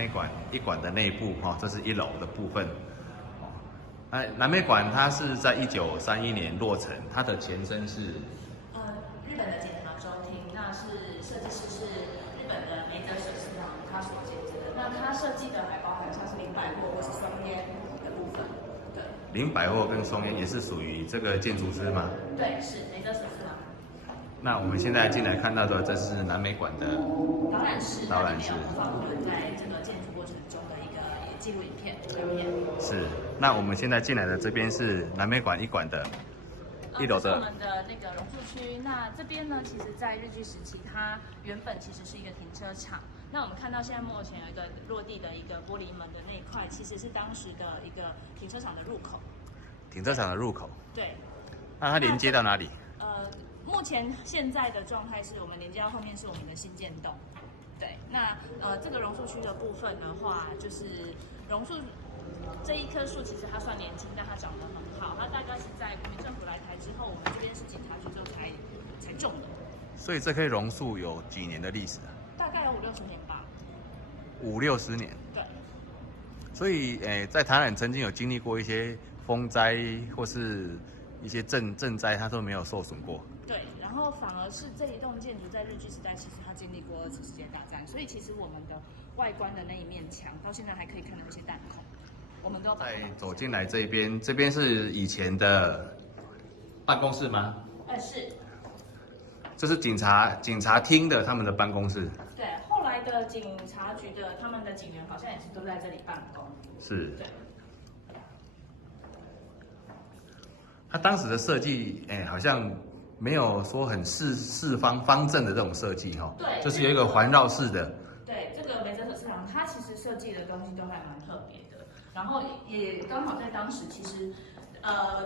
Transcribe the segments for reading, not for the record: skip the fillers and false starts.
美馆一馆的内部哈，这是1楼的部分。南美馆它是在1931年落成，它的前身是日本的检察中厅，那是设计师是日本的梅泽史四郎他所建制的。那他设计的还包含像是林百货或是松烟的部分。对，林百货跟松烟也是属于这个建筑师吗？对，是梅泽史四郎。那我们现在进来看到的，这是南美馆的导览室，导览室放我们在这个建筑过程中的一个记录影片表演。是。那我们现在进来的这边是南美馆一馆的1楼的。我们的那个榕树区。那这边呢，其实在日据时期，它原本其实是一个停车场。那我们看到现在目前有一个落地的一个玻璃门的那一块，其实是当时的一个停车场的入口。停车场的入口。对。那它连接到哪里？目前现在的状态是我们连接到后面是我们的新建栋。对。那这个榕树区的部分的话，就是榕树这一棵树其实它算年轻，但它长得很好。它大概是在国民政府来台之后，我们这边是警察局之后才种的。所以这棵榕树有几年的历史啊？大概有50-60年吧。50-60年。对。所以，在台南曾经有经历过一些风灾或是一些震灾，它都没有受损过。对，然后反而是这一栋建筑在日据时代，其实它经历过2次世界大战，所以其实我们的外观的那一面墙到现在还可以看到一些弹孔，我们都再走进来这边，这边是以前的办公室吗？是。这是警察厅的他们的办公室。对，后来的警察局的他们的警员好像也是都在这里办公。是。对。他当时的设计，好像没有说很四方方正的这种设计哈。对。就是有一个环绕式的。对，这个梅泽史四郎他其实设计的东西都还蛮特别的，然后也刚好在当时其实。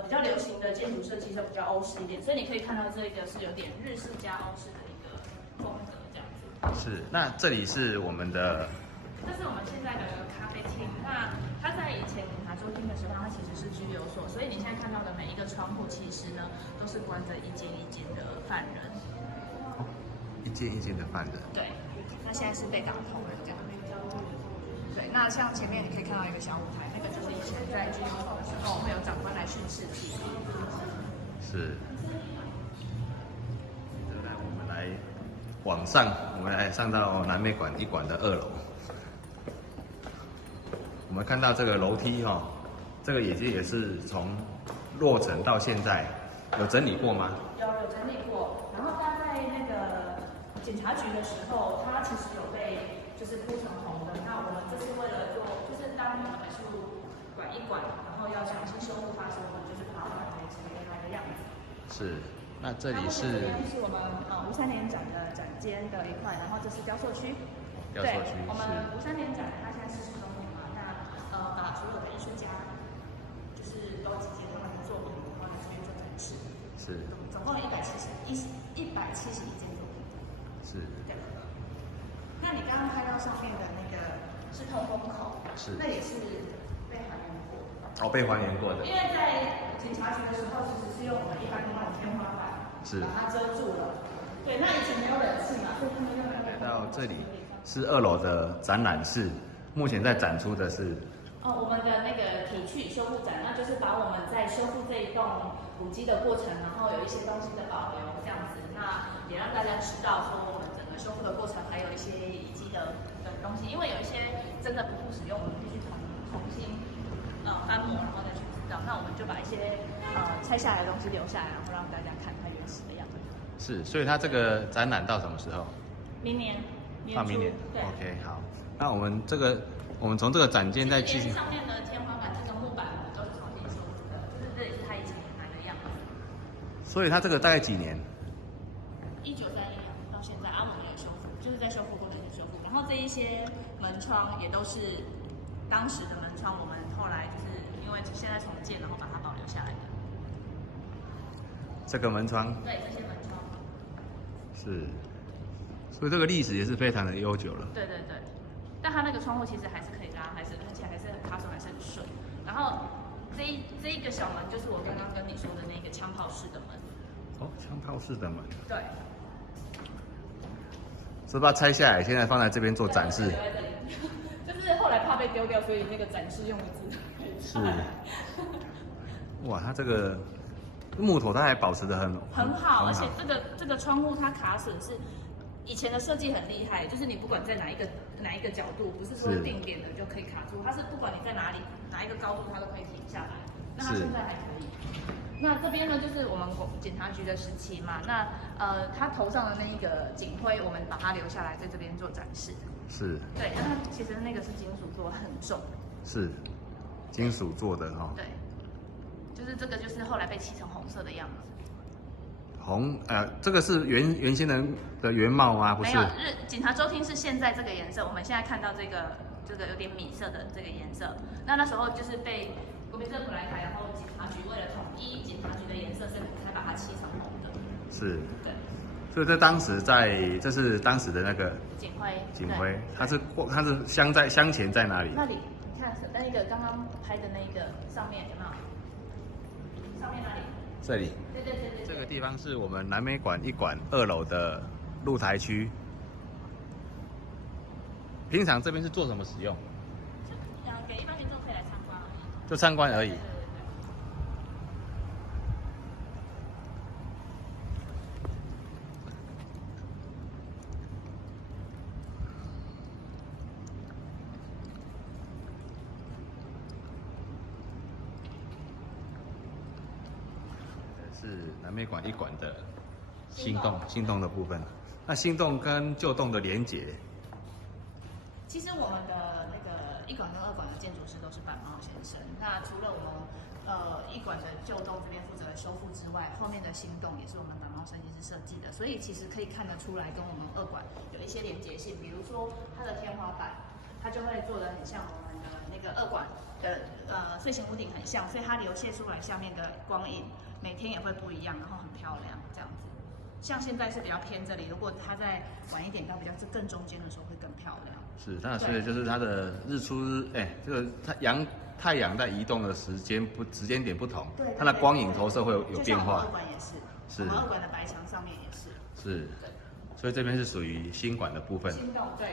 比较流行的建筑设计就比较欧式一点，所以你可以看到这个是有点日式加欧式的一个风格这样子。是，那这里是我们的，这是我们现在的咖啡厅。那它在以前警察中厅的时候，它其实是拘留所，所以你现在看到的每一个窗户，其实呢都是关着一间一间的犯人。一间一间的犯人。对，那现在是被打通了这样。对，那像前面你可以看到一个小舞台，那个就是以前在拘留所的时候会有长官来训斥题。是。来，我们来往上，我们来上到南美馆一馆的2楼。我们看到这个楼梯哈，这个也是从落成到现在有整理过吗？有整理过，然后它在那个检察局的时候，它其实有被就是铺成红的。那我们这是为了做，就是当美术馆一馆，然后要重新修复它的时候，我们就是把它换成原来的样子。是，那这里是。是我们吴三连展的展间的一块，然后这是雕塑区。雕塑区。我们吴三连展它现在40周年嘛，那把所有的艺术家就是都集结他们的作品，然后来这边做展示。是。总共有171件作品。是。对。那你刚刚看到上面的那个是透风口，是，那也是被还原过。哦，被还原过的。因为在警察局的时候，其实是用我们一般的那种天花板是把它遮住了。对，那以前没有冷气嘛，所以他们用来到这里是2楼的展览室，目前在展出的是。我们的那个体去修复展，那就是把我们在修复这一栋古迹的过程，然后有一些东西的保留这样子，那也让大家知道说我们整个修复的过程还有一些遗迹的东西，因为有一些真的不复使用，我们必须重新翻模，然后再去知道。那我们就把一些拆下来的东西留下来，然后让大家看它原始的样子。是，所以它这个展览到什么时候？明年。到明年。对。OK， 好。那我们从这个展间再继续。上面的天花板这个木板都是重新修复的，就是这也是它以前原来的样子。所以它这个大概几年？1931年到现在，我们也修复，就是在修复过程中修复。然后这一些门窗也都是当时的门窗，我们后来就是因为现在重建，然后把它保留下来的。这个门窗？对，这些门窗。是。所以这个历史也是非常的悠久了。对对对，但它那个窗户其实还是可以拉，而且还是卡手还是很顺。然后这一个小门就是我刚刚跟你说的那个枪炮式的门。哦，枪炮式的门。对。是把它拆下来，现在放在这边做展示。对，就是就是后来怕被丢掉，所以那个展示用的字是。哇，它这个木头它还保持得很好，而且这个窗户它卡榫是以前的设计很厉害，就是你不管在哪一个角度，不是说定点的就可以卡住，它是不管你在哪一个高度，它都可以停下来。那它现在还可以。那这边呢，就是我们警察局的17嘛，那它头上的那一个警徽，我们把它留下来，在这边做展示。是。对，那它其实那个是金属做，很重。是，金属做的哈。对。就是这个，就是后来被漆成红色的样子。这个是原先的原貌吗？不是。没有，警察周厅是现在这个颜色，我们现在看到这个有点米色的这个颜色。那时候就是被国民政府来台，然后警察局为了统一警察局的颜色，所以才把它漆成红的。是。对。所以这是当时的那个警徽。警徽，它是镶前在哪里？那里，你看那个刚刚拍的那个上面有没有？上面那里？这里。对。这个地方是我们南美馆1馆2楼的露台区。平常这边是做什么使用？给一般民众可以来参观而已。就参观而已。对。是南美馆1馆的新洞的部分。那新洞跟旧洞的连结，其实我们的那个1馆跟2馆的建筑师都是板毛先生。那除了我们1馆的旧洞这边负责修复之外，后面的新洞也是我们板毛设计师设计的，所以其实可以看得出来跟我们2馆有一些连结性。比如说它的天花板，它就会做得很像我们的那个2馆的睡醒屋顶很像，所以它流泻出来下面的光影每天也会不一样，然后很漂亮这样子。像现在是比较偏这里，如果它再晚一点到比较更中间的时候会更漂亮。是，那所以就是它的日出这个太阳在移动的时间点不同，它的光影投射会有变化。就像我们2馆也是，我们2馆的白墙上面也是。是，所以这边是属于新馆的部分。新洞对。